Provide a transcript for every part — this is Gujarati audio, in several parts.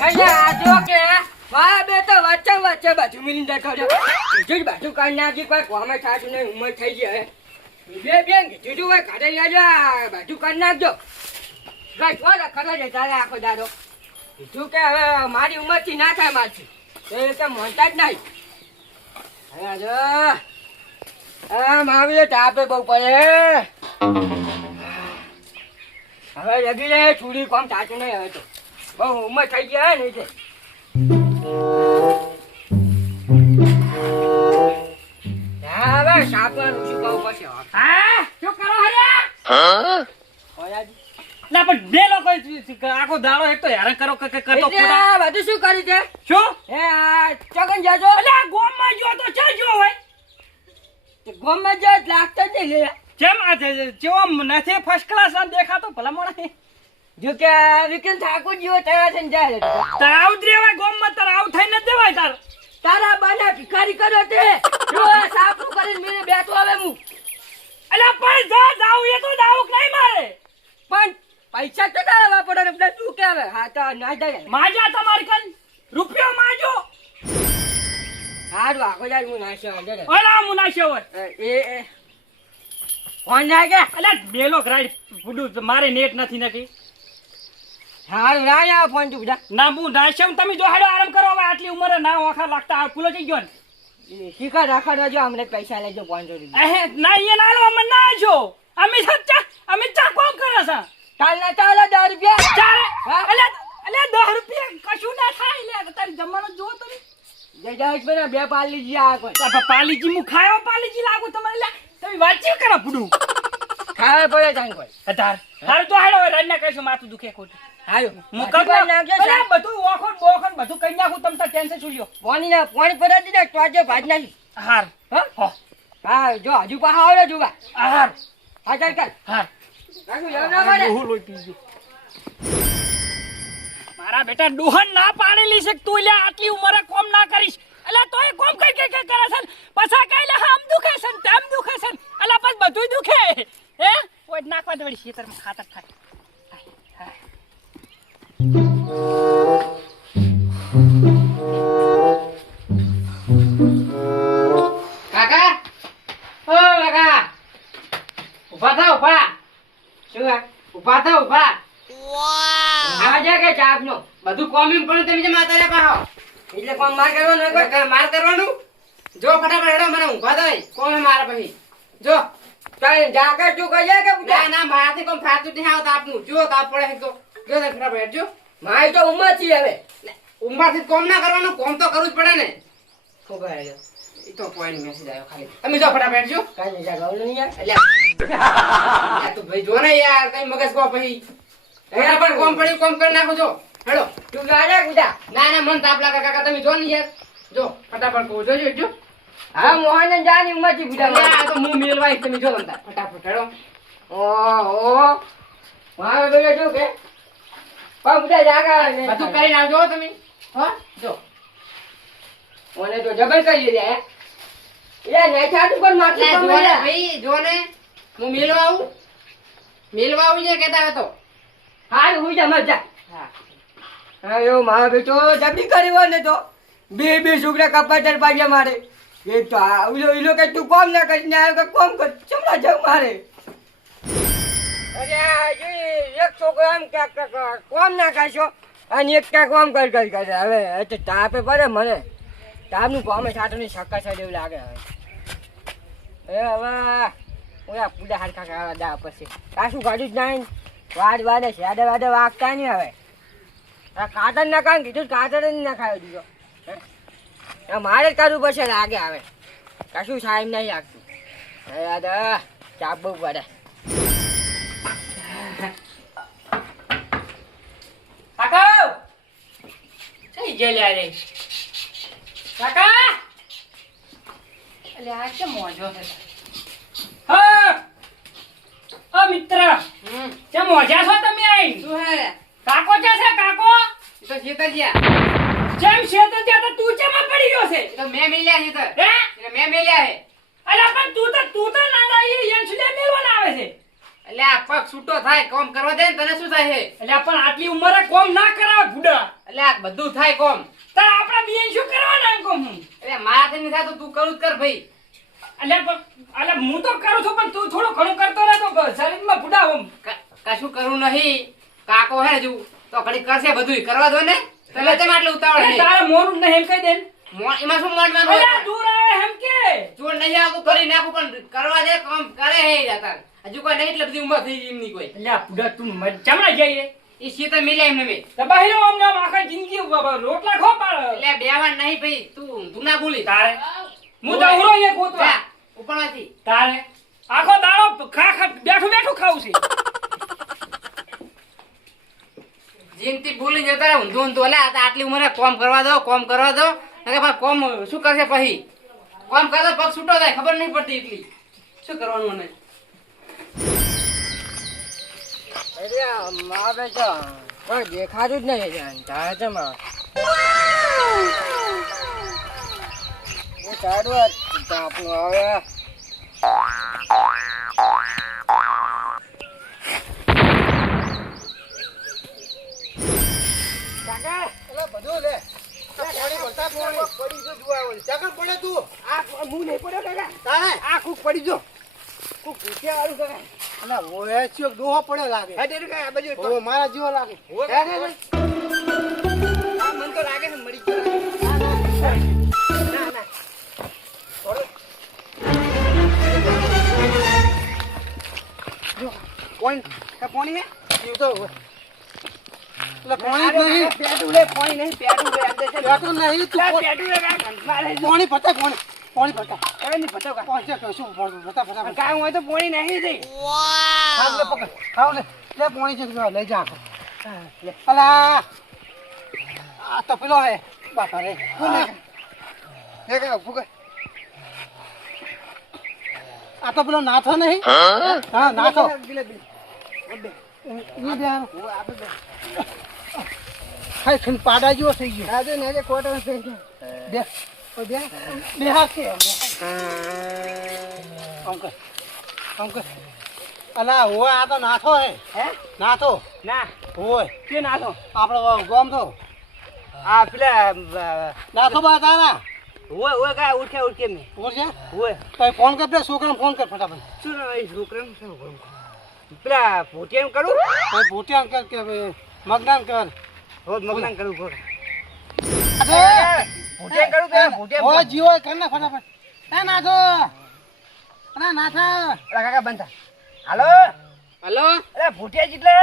આ જો કે વાહ બે તો વચ્ચે બાજુ મિલી દેખો છો બીજું બાજુ કાઢી નાખી કોઈ કોમે થાતું નહીં ઉંમર થઈ ગઈ બે બેન કીધું હોય કાઢી લેજો બાજુ કાઢી નાખજો ખરો છે તારે આખો દાડો કીધું કે હવે મારી ઉંમરથી ના થાય મારથી એ રીતે મોનતા જ નહીં હવે જો માવી તાપે બહુ પડે હવે લગી લે છોડી કોમ થાતું નહીં હવે તો બહુ ઉંમર થઈ ગયા ને એટલે હવે સાપવાનું શું કહું પછી હા શું કરો હર્યા ના પણ બે લોકો આખો દાડો એક તો હેરાન કરો કે કરતો ખોટા બધું શું કરી છે શું હે ચોકન જાજો એટલે આ ગોમમાં જો તો છે જો હોય ગોમમાં જો લાગતો જ નહીં કેમ આ જેવો નથી ફર્સ્ટ ક્લાસ આમ દેખાતો ભલા મોણા જો કે વિકલ ઠાકોર જેવો તૈયાર થઈને જાય તરાવ જ રેવાય ગોમમાં તરાવ થઈને જ દેવાય તાર તારા બાના ભિખારી કર્યો તે જો સાપનું કરીને મેરે બેઠો હવે હું અલા પણ જાવ એ તો દાવક નહીં મારે પણ પૈસા તો તારા વાપરો ને બધા તું કે હવે હા તો ના જાય માજા તમારી કન રૂપિયો માજો હારું આખો જાય હું નાશ્યો અંદર ઓલા હું નાશ્યો હોય એ ફોન લાગે અલા બેલો રાઈડ ફૂડું મારે નેટ નથી નકી હારું રાયા ફોન તું બધા ના હું નાશ્યો તમે જો હાડો આરામ કરો હવે આટલી ઉંમરે ના ઓખા લાગતા આ ફૂલો થઈ ગયો ને શીખા રાખવા જો અમને પૈસા લેજો 500 રૂપિયા ના એ ના લો અમને ના જો અમે ચા કોમ કરે છે ચાલ ના ચાલ 10 રૂપિયા ચાલે અલે 10 રૂપિયા કશું ના થાય લે તારી જમવાનો જો તમે જજાજ બના બે પાલીજી આ કોઈ પાલીજી મુ ખાયો પાલીજી લાગુ તમારે લે તમે વાંચી કરો ફૂડું ખાવા પડે જાન કોઈ અતાર હાર તો હાડો રાડના કઈશું માથું દુખે ખોટું હાયો મુ કઈ નાખજો બધું ઓખોટ બોખોટ બધું કઈ નાખું તમ તાર ટેન્શન છોડ્યો પાણી પર દીધા ટોજો ભાજ નાખી હાર હા જો હજુ પાહા આવડે જોવા હાર હા ચાલ ચાલ હાર કાકુ જાવ ના પડે લોહી પીજો મારા બેટા ડોહન ના પાડેલી છે તું લે આટલી ઉંમરે કોમ ના કરીશ અલા તોય કોમ કઈ કરે છે પછા કઈલે આમ દુખે છે તેમ દુખે છે અલા બસ બધુંય દુખે હે કોઈ નાખવા દેવડી ખેતરમાં ખાતર ખાય કાકા ઓ કાકા ઉભા થાઓ ઉભા શું ઉભા થાઓ ઉભા આજે કે ચાપનો બધું કોમી પણ તમે જે માતા રે પાહો એટલે કોમ માર કરવાનો કોઈ માર કરવાનું જો ફટાફટ હેડો મને ઊંઘવા દે કોમે મારા પછી જો ચાલ જાકે તું કહીએ કે ના ના મારાથી કોમ થાતું નહીં આવતા આપનું જો તાપ પડે તો જો ને ફટાફટ હેડજો મારી તો ઉંમર છે હવે ઉંમરથી કોમ ના કરવાનું કોમ તો કરવું જ પડે ને ખૂબ હેડો ઈ તો પોઈન્ટ મેસેજ આવ્યો ખાલી તમે જો ફટાફટ હેડજો કાઈ જા ગાવ નહીં યાર એટલે તું ભાઈ જો ને યાર કઈ મગજ કો પછી એના પણ કોમ પડી કોમ કરી નાખો જો હેડો તું ગાડા ગુડા ના ના મન તાપ લાગે કાકા તમે જો ને યાર જો ફટાફટ કહો જોજો જો હા મોહન જાની ઉંમર થી ગુડા આ તો હું મેલવાઈ તમે જો લંતા ફટાફટ હેડો ઓહો મારે બોલે જો કે પા ગુડા જાગા બધું કરી નાખજો તમે હો જો ઓને તો જબર કરી દે એ નહીં છાડું પણ મારતી તો ભાઈ જો ને હું મેલવા આવું છે કહેતા હતો હાલ હું જા મજા હા એવો મારો બેટો જબરી કરી હોય ને તો બે છોકરા કપાટર પાડ્યા મારે એક તો ઈલો કે તું કોમ ના કરી ને આવ્યો કે કોમ કર ચમડા જાવ મારે અરે એક છોકરો એમ ક્યાંક કોમ ના કરશો અને એક ક્યાંક કોમ કરે હવે તાપે પડે મને તાપનું કોમે છાટોની શક્કર છે એવું લાગે હવે હવે ઓયા પૂડા હારખા ખાવા દા પછી કાશું કાઢ્યું જ નહીં વાડે વાડે વાગતા નહીં હવે આ કાતર ના કામ કીધું કાતર જ ના ખાયો દીધો મારે જ કરવું પડશે લાગે હવે કશું સાહેબ નહીં લાગતું ચાપ બહુ પડે કાકા થઈ ગયેલા રે કાકા એટલે આ કેમ મોજો છે હા મિત્ર કેમ મોજા છો તમે આઈ શું હે કાકો છે કાકો તો શેતરજીયા જેમ શેતર ત્યાં તો તું ચેમાં પડી ગયો છે તો મેં મેલ્યા છે તો હે એટલે મેં મેલ્યા છે અલા પણ તું તો નાના એ યંશલે મેલવાના આવે છે એટલે આ પગ છૂટો થાય કોમ કરવા દે ને તને શું થાય છે એટલે પણ આટલી ઉંમરે કોમ ના કરાવે ભૂડા. એટલે આ બધું થાય કોમ તાર આપણા બેન શું કરવાના એમ કહું હું. એટલે મારાથી નહીં થાય તો તું કરું જ કર ભાઈ અલે હું તો કરું છું પણ તું થોડું ઘણું કરતો રહે તો શરીરમાં ભૂડા હોમ. કશું કરવું નહીં કાકો હે હજુ તો ઘડી કરશે બધું કરવા દો ને તને તેમ આટલું ઉતાવળ અરે નહીં તારે મોરું ને એમ કહી દે ને. એમાં શું મોડવાનું અલે દૂર આવે એમ કે. જોર નહીં આવતું કરી નાખું પણ કરવા દે કામ કરે હે જાતા હજુ કોઈ નહીં એટલે બધી ઉંમર થઈ ગઈ એમની કોઈ એટલે આ ભૂડા તું જમણા જઈએ એ શીતળ મિલે એમને મેં તો બહાર અમને આખા જિંદગી રોટલા ખો પાડ. એટલે બેવાન નહીં ભાઈ તું ના ભૂલી તારે હું તો ઉરો એ ગોતવા જા, ઉપરમાંથી તારે આખો દાડો ખા બેઠું બેઠું ખાવું છે. જીનતી ભૂલી જતા રહે ઊંધું ઊંધું અલે આ તો આટલી ઉંમરે કોમ કરવા દો નકર ભાઈ કોમ શું કરશે પછી કોમ કરતો પગ છૂટો થાય ખબર નહીં પડતી એટલી શું કરવાનું મને દેખાતું જ નહીં તારે જમા આપણું હવે બધું લે પાણી ભરતા પડી જો જોવા હોય જગર પડે તું આ હું નહીં પડ્યો કાકા તારે આ કુક પડી જો કુક પૂછ્યા વાળું કાકા અલા ઓય ચિયો દોહો પડ્યો લાગે હે ડેડ કાકા બાજુ ઓ મારા જીવો લાગે હે આ મન તો લાગે છે મરી ગયો ના જો કોણ કા કોણ હે જીવ તો એટલે પાણી જ નહીં પેટું લે પાણી નહીં પેટું લે અંદર છે પેટું નહીં તું પેટું લે કાકા મારે પાણી ભરતા પાણી ભરતા હવે નહીં પતો કાકા પહોંચે કશું ભરતા ભરતા કાકા હું તો પાણી નહીં દે ખાવ લે પકડ ખાવ લે લે પાણી છે લઈ જા અલા આ તો પેલો હે બાપા રે હે કે ફુકે આ તો પેલો નાથો નહીં હા નાથો ઈ બે ખાઈ ખન પાડા જેવો થઈ ગયો આજે ને આજે કોટો થઈ ગયો બે ઓ બે હાથ કે અંકલ અલા ઓય આ તો નાથો હે નાથો ના ઓય કે ના તો આપણો ગોમ તો આ પેલા નાથો બા તારા ઓય કાકા ઉઠે મે ઓર છે ઓય તો ફોન કર દે છોકરાને ફોન કર ફટાફટ શું એ છોકરાનું શું કરું પેલા ભૂટિયાનું કરું તો ભૂટિયાન કર કે મગનાન કર રોજ મગનાન કરું ભૂટિયાન કરું પેલા ભૂટિયાન ઓય જીવો કર ને ફટાફટ એ નાથો અરે નાથા કાકા બંધા હાલો અરે ભૂટિયા જીતલે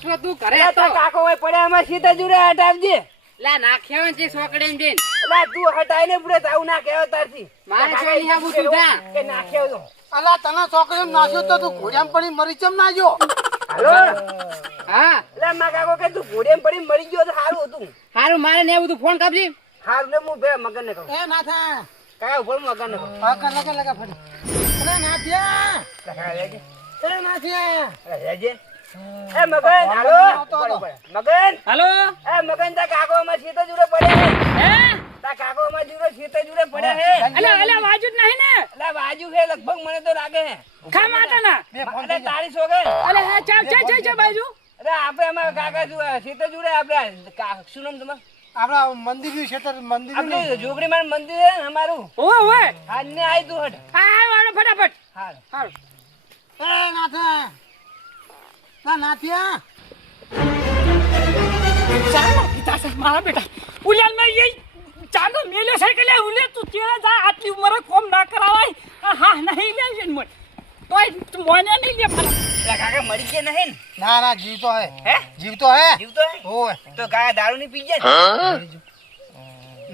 શું તું કરે તો કાકો હોય પડ્યા આમાં સીધા જુરે હટાવજે લા નાખ્યા છે સોકડે ને બેન લા તું હટાઈ ને પૂરે તાવ ના કેવો તારથી મારે શું નહીં આવું તું જા કે નાખ્યો તો અલા તને છોકરીઓ નાખ્યો તો તું ઘોડિયામ પડી મરી ચમ નાખ્યો હાલો હા લે મા કાકો કે તું ઘોડિયામ પડી મરી ગયો તો સારું હતું સારું મારે ને એવું તું ફોન કાપજી સારું લે હું બે મગન ને કહું એ નાથા કાકા ઉપર મગન ને કહું પાકર લગા ફટ અરે નાથિયા કાકા રેજે એ નાથિયા રેજે એ મગન હાલો મગન હાલો એ મગન તા કાકો માં સીતે જુરે પડ્યા હે તા કાકો માં સીતે જુરે પડ્યા હે અલે વાજુ જ નહીં ને. અલા વાજુ હે લગભગ મને તો લાગે હે ખા માતા ના. અરે તારી સોગે અલે હે ચાલ બાજુ. અરે આપણે અમાર કાકા સીતે જુરે આપણે શું નામ તમાર આપણા મંદિર નું ક્ષેત્ર મંદિર આપણે જોગરી માં મંદિર હે ને અમારું ઓય હા ને આઈ તું હટ હા વાળો ફટાફટ. હાલ એ નાથા ના નાથિયા ચાલો પિતા છે મારા બેટા ઉલ્યાલ મે ये ચાંદો મેલે છે કે લે ઉલે તું તેરા જા આટલી ઉંમરે કોમ ના કરાવાય હા નહીં લે છે મોય તોય તું મોને નહીં લે ફરા કાકા મરી ગયા નહીં ના ના જીવતો હે હે જીવતો હે જીવતો હે ઓય તો કાકા દારૂ ની પી જાય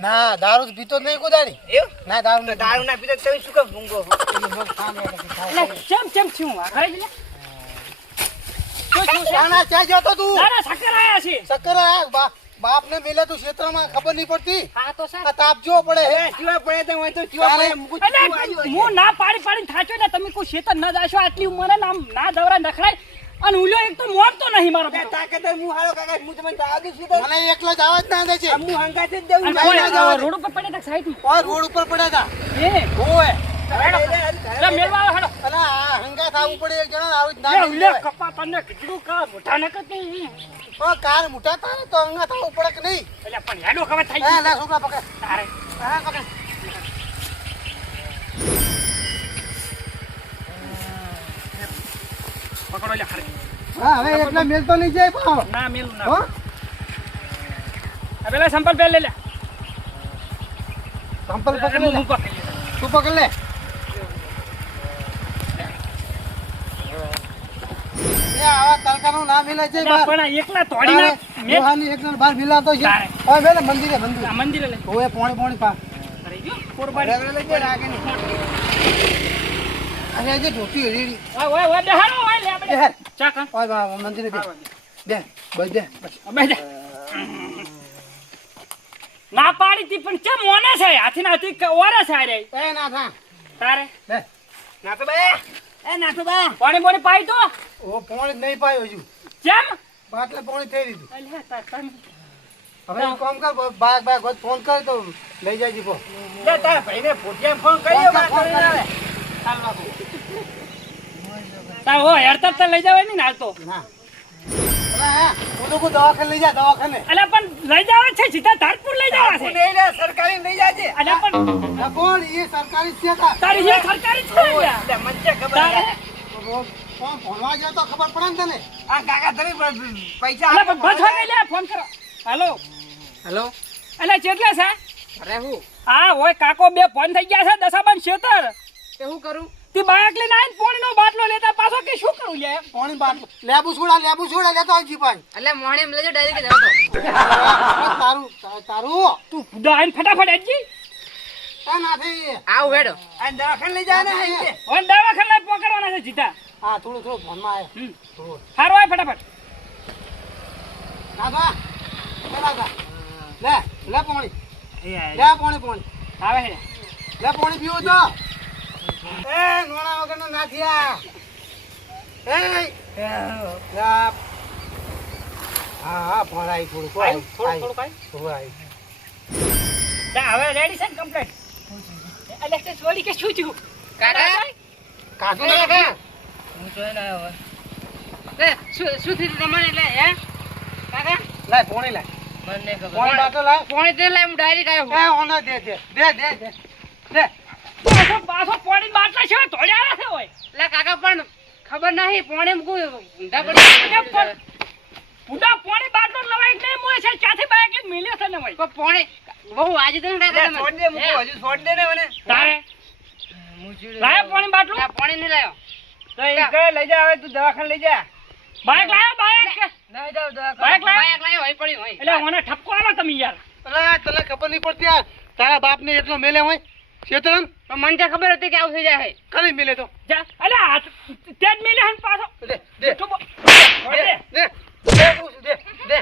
ના દારૂ તો પીતો જ નહીં કોદાડી એવું ના દારૂ તો દારૂ ના પીતો તમે શું કામ ઊંઘો એટલે કેમ છું આ ઘરે જ ના ક્યાં જતો તું ના સકર આયા છે ચક્કર આયા બાપ ને મેલે તું ક્ષેત્રમાં ખબર નહીં પડતી હા તો સર આ તાપ જો પડે હે ચીવા પડે તો હોય તો ચીવા પડે અલે હું ના પાડી થાચો ને તમે કોઈ શેતર ન જાશો આટલી ઉંમરે ના દવરા નખરાય અને ઉલ્યો એક તો મોરતો નહીં મારો બેટા. તાકાત હું હાલો કાકા હું તમને જવા દઉં છું મને એકલો જ આવાજ ના દે છે હું હંગાતે જ જઉં અને કોઈ રોડ ઉપર પડે તો સાઈડ ઓય રોડ ઉપર પડ્યા હતા એ ઓય લે મેલવા હેડો અલા આ હંગાથ આવવું પડે એક જણા આવું જ ના લે કરી લે દેવાય. કપા તને કીધું કા મોટા ન કરતી પણ કાર મોટા તારે તો હંગાથ આવવું પડે કે નહીં? એટલે પણ હેડો ખબર થઈ હા ગઈ લે છોકરા પકડ. તારે હા પકડ. પકડો લે ખરે હા હવે એટલે મેલ તો નહીં જાય પાછો. ના મેલું હો? ના આ પેલા સંપલ પહેર લે લે સંપલ પકડ લે. હું પકડી લે. તું પકડ લે. એ આવા તડકાનું ના મિલે છે અલ્યા, બહાર. પણ આ એકલા તોડી ના મેં ગુહાની એક જણ બહાર મિલાતો છે. તારે. હવે બેને મંદિરે મંદિરે. આ મંદિરે લે ઓએ પોણી પા. અરે જો કોરબાની અને જે ઢોટી રેડી. ઓય ઓય બેહારો ઓય લે આપણે બેહાર. ચા કા ઓય બા મંદિરે બે. બે બસ બે બસ. બે જા ના પાડી તી પણ કેમ મોને છે હાથી ના હાથી ઓરે છે રે એ ના થા. તારે બે. ના તો બે એ ના તો બે પાણી બોણી પાઈ તો ઓ પોણી નહીં પાયો હજુ. કેમ બાટલે પોણી થઈ દીધું. અલ્યા તાર તન હવે એક કામ કર બાગ બાગ હોત ફોન કર તો લઈ જાય જીપો. લે તાર ભાઈને ફોટિયા ફોન કર્યો, વાત કરીને આવે. તાર હો હેરતા તો લઈ જવાય ને હાલ તો ના. અલા હા હું તો કોઈ દવાખાને લઈ જા દવાખાને. અલ્યા પણ લઈ જવા છે સીધા ધારપુર લઈ જવા છે નહીં લે સરકારી નહીં જાજે. અલ્યા પણ આ કોણ એ સરકારી છે કા? તારી જે સરકારી છે યાર મને ખબર તારે કોણ ભણવા ગયો તો ખબર પડે ને તને. આ કાકા તમે પૈસા અલ્યા પણ બસ હવે લે ફોન કરો હાલો હેલો અલ્યા કેટલા છે અરે હું હા ઓય કાકો બે ફોન થઈ ગયા છે દસાબન શેતર તે હું કરું તી બાઇક લઈને આવીને પાણીનો બાટલો લેતા પાછો કે શું કરું લે પોણી બાટલો લેબુ છોડા લેતો આવજી ભાઈ. એટલે મોણે લેજો ડાયરેક્ટ જાવ તો તારું તારું તું કુદા આવીને ફટાફટ અજી આ નાથી. આવ હેડો આ દવાખાને લઈ જાય ને. ઓન દવાખાને પકડવાના છે જીતા હા થોડું ફોનમાં આવે. હમ થોડું. હારો આય ફટાફટ ના બા ના બા. લે લે પોણી લે પોણી આવે હે લે પોણી પીવું તો. એ નોણા વગરનો નાથિયા. એ લા. હા ભરાઈ થોડું આયુ થોડું કાઈ થોડું આવી. જા હવે રેડી છે ને કમ્પ્લીટ એટલે તે છોડી કે શું થયું કાકા કાઢું ના કાકા. હું જોઈને આવ્યો હવે શું થયું તમારે એટલે હે કાકા લાય પોણી લાય. મને પોણી બાટલો લાય. પોણી તે લાય હું ડાયરેક્ટ આવ્યો એ ઓનો દે દે દે દે દે દે. પાછો પાણી બાટલા છે તોડ્યા આવે છે ઓય એટલે કાકા પણ ખબર નહીં પોણે કોઈ ઊંધા પડી પૂડા પાણી બાટલો લવાય નહીં મોય છે ક્યાંથી બાઈક લઈને મિલ્યો છે ને ભાઈ પણ પોણે બહુ આજે તો છોડ દે મૂકો હજુ છોડ દે ને મને તારે લાયો પાણી બાટલું પોણી નહીં લાયો તો એ કે લઈ જા હવે તું દવાખાને લઈ જા બાઈક લાયો બાઈક નહીં જાવ બાઈક લાયો? બાઈક લાયો હોય પડ્યું હોય એટલે મને ઠપકો આલો તમે યાર અલા તને ખબર નહીં પડતી આ તારા બાપને એટલો મેલે હોય શેતરન પણ મને ત્યાં ખબર હતી કે આવું થઈ જાય કરી મેલે તો. જા અલે આ તે જ મિલે હન પાછો દે દે તું બોલ. દે દે દે દે દે.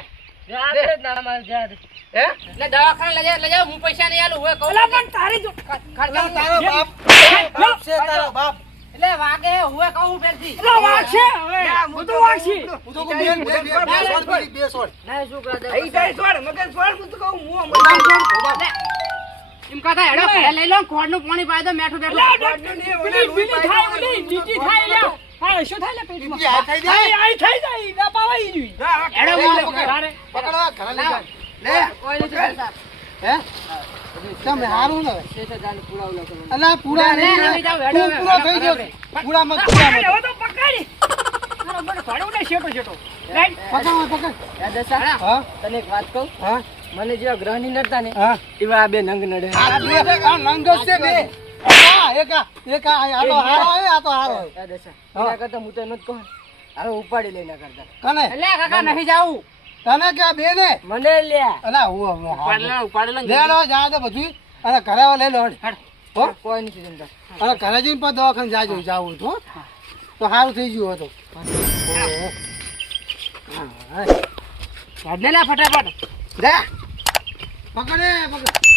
હે એટલે દવાખાને લઈ જાવ હું પૈસા નહીં આલું હોય કહું અલા પણ તારી જો અલા તારો બાપ બાપ છે તારો બાપ. એટલે વાગે હું કહું પેલથી અલા વાગશે હવે બધું વાગશે હું તો બે સોળ પડી બે સોળ. ના શું કરે અહીં જાય છોડ મગન છોડ હું તો કહું હું એમ કાકા હેડો ઘરે લઈ લો ખોડનું પાણી પાઈ દો મેઠું બેઠું બીલી થાય ઓલી બીજી થાય લ્યા હા શું થાય લે પેટમાં બીજી આ થઈ જાય? આઈ થઈ જાય ના પાવાઈ જોઈ હેડો હું તારે પકડવા ઘરે લઈ જા. લે કોઈ નથી કરતા હે તમે હારું ને હવે. શેઠે જાને પુડાવલો કરો અલા પૂરા લે, લે, લઈ જાઓ, હેડો, તું પૂરો થઈ ગયો પૂરા મત પૂરા મત. હવે તો પકડી મારો બડો ભાડું ને શેટો શેટો રાઈટ પકડ પકડ. દશા હા તને એક વાત કહું હા મને જેવા ગ્રહ ની નડતા ને હા એવા આ બે નંગ નડે આ બે આ નંગો છે બે. હા એક આ તો હારો હે આ તો હારો હે. દશા હા. એના કરતા હું તો એમ જ કહું હવે ઉપાડી લઈને કરતા કને એટલે કાકા નહીં જાવું તને કે આ બે ને મને લ્યા અલા હું ઉપાડેલો લે લો જા દે બધું અને ઘરે લઈ લો હટ. હો કોઈ નથી જમતા અને ઘરે જઈને પણ દવાખાને જાજો જાવું તો તો સારું થઈ ગયું હતું. કાઢને લે ફટાફટ લે પકડે પકડ.